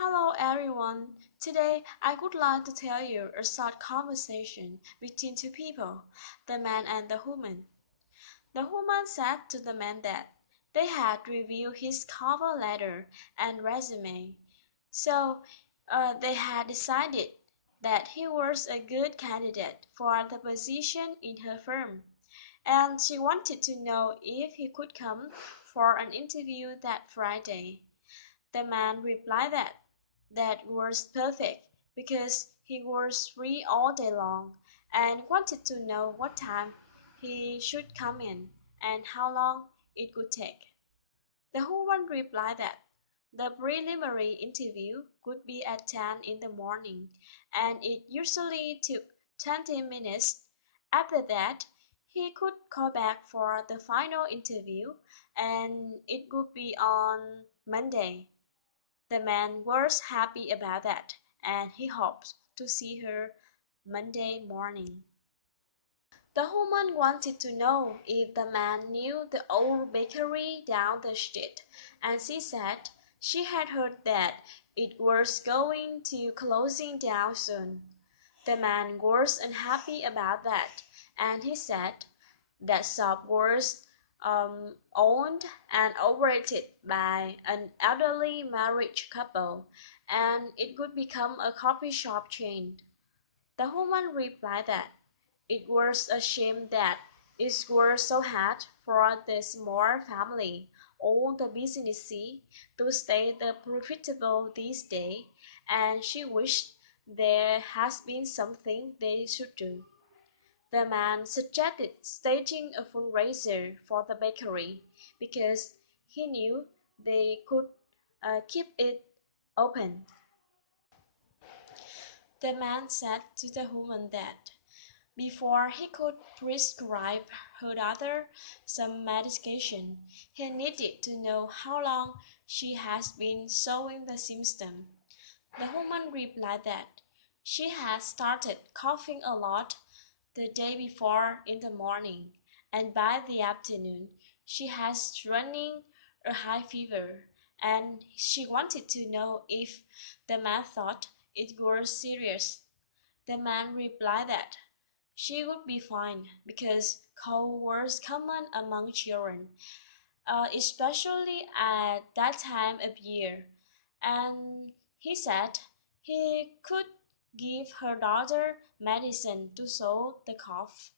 Hello everyone. Today I would like to tell you a short conversation between two people, the man and the woman. The woman said to the man that they had reviewed his cover letter and resume, so they had decided that he was a good candidate for the position in her firm, and she wanted to know if he could come for an interview that Friday. The man replied that that was perfect because he was free all day long and wanted to know what time he should come in and how long it would take. The woman replied that the preliminary interview could be at 10 in the morning and it usually took 20 minutes. After that, he could call back for the final interview and it would be on Monday. The man was happy about that, and he hoped to see her Monday morning. The woman wanted to know if the man knew the old bakery down the street, and she said she had heard that it was going to closing down soon. The man was unhappy about that, and he said that shop was owned and operated by an elderly married couple, and it would become a coffee shop chain. The woman replied that it was a shame that it was so hard for the small family owned the business to stay the profitable this day, and she wished there has been something they should do. The man suggested staging a fundraiser for the bakery because he knew they could keep it open. The man said to the woman that before he could prescribe her daughter some medication, he needed to know how long she has been showing the symptom. The woman replied that she had started coughing a lot the day before in the morning, and by the afternoon she has running a high fever, and she wanted to know if the man thought it was serious. The man replied that she would be fine because cold was common among children, especially at that time of year, and he said he could give her daughter medicine to soothe the cough,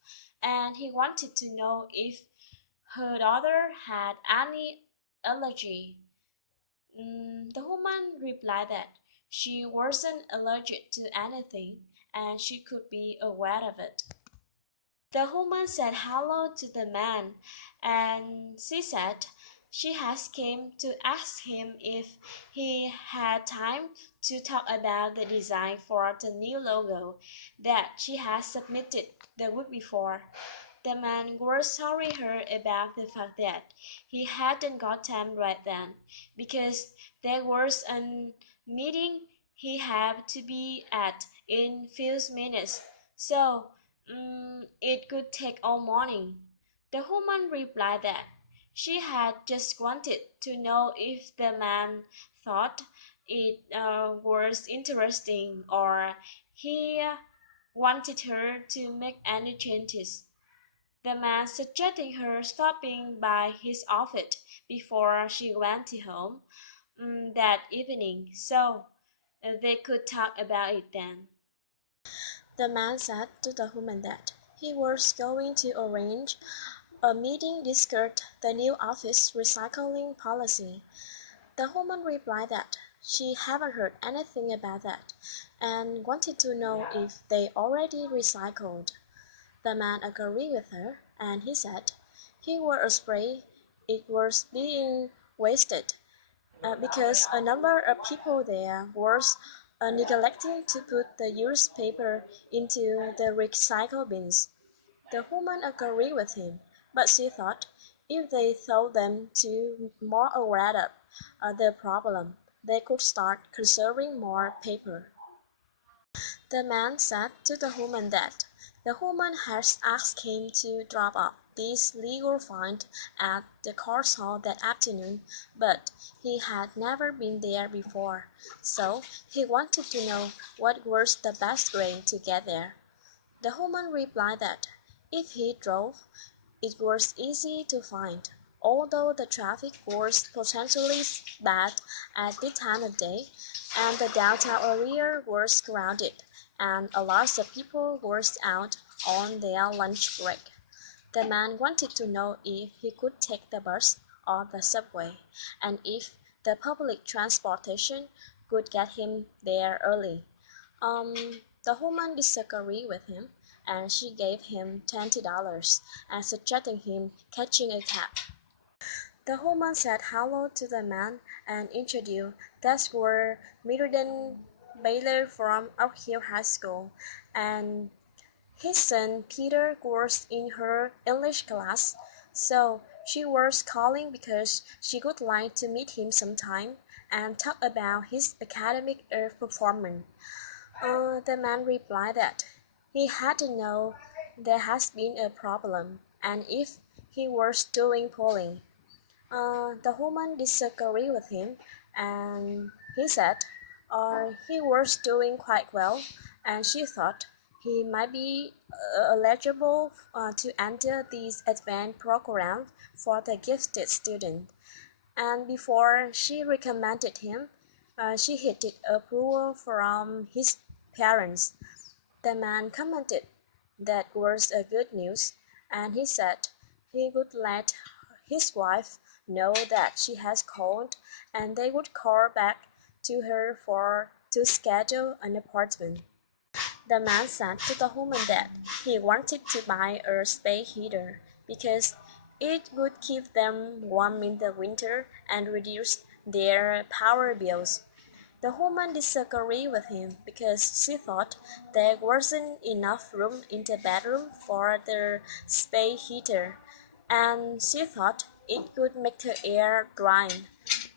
and he wanted to know if her daughter had any allergy. The woman replied that she wasn't allergic to anything and she could be aware of it. The woman said hello to the man, and she said she has came to ask him if he had time to talk about the design for the new logo that she had submitted the week before. The man was sorry her about the fact that he hadn't got time right then, because there was a meeting he had to be at in few minutes, so it could take all morning. The woman replied that she had just wanted to know if the man thought it was interesting or he wanted her to make any changes. The man suggested her stopping by his office before she went home that evening, so they could talk about it then. The man said to the woman that he was going to arrange a meeting to discuss the new office recycling policy. The woman replied that she hadn't heard anything about that and wanted to know if they already recycled. The man agreed with her, and he said he was afraid it was being wasted because a number of people there was neglecting to put the used paper into the recycle bins. The woman agreed with him, but she thought if they told them to more aware of the problem, they could start conserving more paper. The man said to the woman that the woman had asked him to drop off this legal find at the court hall that afternoon, but he had never been there before, so he wanted to know what was the best way to get there. The woman replied that if he drove, it was easy to find, although the traffic was potentially bad at this time of day, and the downtown area was crowded, and a lot of people were out on their lunch break. The man wanted to know if he could take the bus or the subway, and if the public transportation could get him there early. The woman disagreed with him, and she gave him $20 and suggested him catching a cab. The woman said hello to the man and introduced that were Mirrodin Baylor from Oak Hill High School, and his son Peter was in her English class, so she was calling because she would like to meet him sometime and talk about his academic performance. The man replied that he had to know there has been a problem, and if he was doing poorly. The woman disagreed with him, and he said he was doing quite well, and she thought he might be eligible to enter this advanced program for the gifted student. And before she recommended him, she hinted approval from his parents. The man commented that was a good news, and he said he would let his wife know that she has called, and they would call back to her to schedule an appointment. The man said to the woman that he wanted to buy a space heater because it would keep them warm in the winter and reduce their power bills. The woman disagreed with him because she thought there wasn't enough room in the bedroom for the space heater, and she thought it could make the air dry.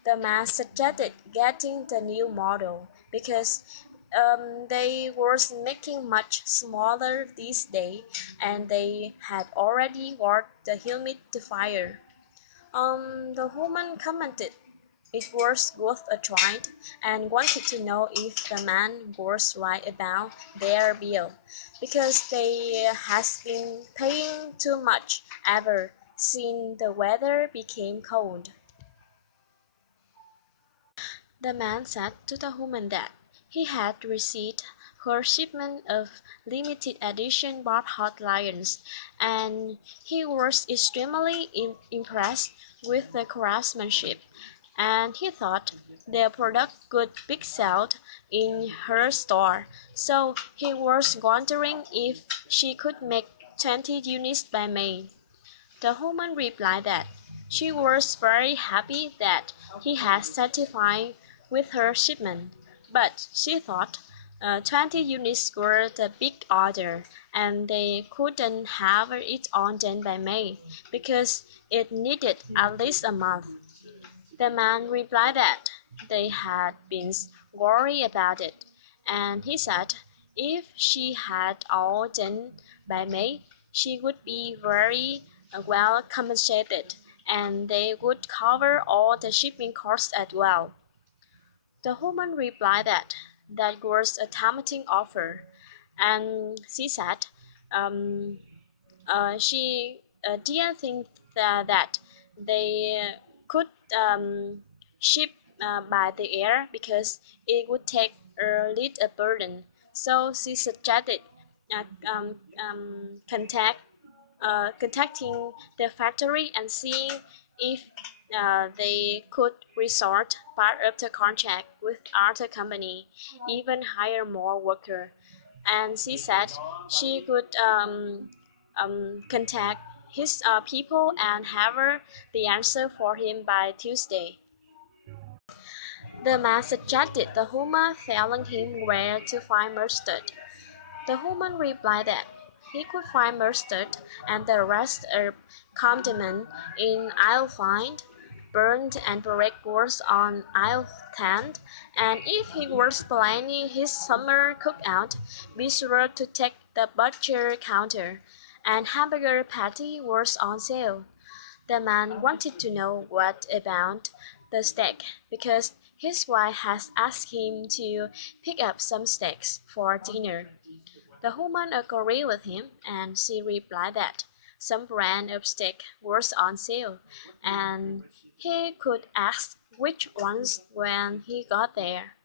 The man suggested getting the new model because they were making much smaller these days, and they had already got the humidifier. The woman commented it was worth a try and wanted to know if the man was right about their bill, because they has been paying too much ever since the weather became cold. The man said to the woman that he had received her shipment of limited edition Bob Hot Lions, and he was extremely impressed with the craftsmanship, and he thought the product could be sold in her store, so he was wondering if she could make 20 units by May. The woman replied that she was very happy that he had satisfied with her shipment, but she thought 20 units were the big order, and they couldn't have it all done by May, because it needed at least a month. The man replied that they had been worried about it, and he said if she had all done by May, she would be very well compensated, and they would cover all the shipping costs as well. The woman replied that that was a tempting offer, and she said um, she didn't think that they could ship by the air because it would take a little burden. So she suggested uh, um, contacting the factory and seeing if they could resort part of the contract with other company, even hire more workers. And she said she could contact his people and have the answer for him by Tuesday. The man suggested the woman telling him where to find mustard. The woman replied that he could find mustard and the rest of condiment in aisle 5, burnt and breakfast on aisle 10, and if he was planning his summer cookout, be sure to take the butcher counter. and hamburger patty was on sale. The man wanted to know what about the steak, because his wife had asked him to pick up some steaks for dinner. The woman agreed with him, and she replied that some brand of steak was on sale, and he could ask which ones when he got there.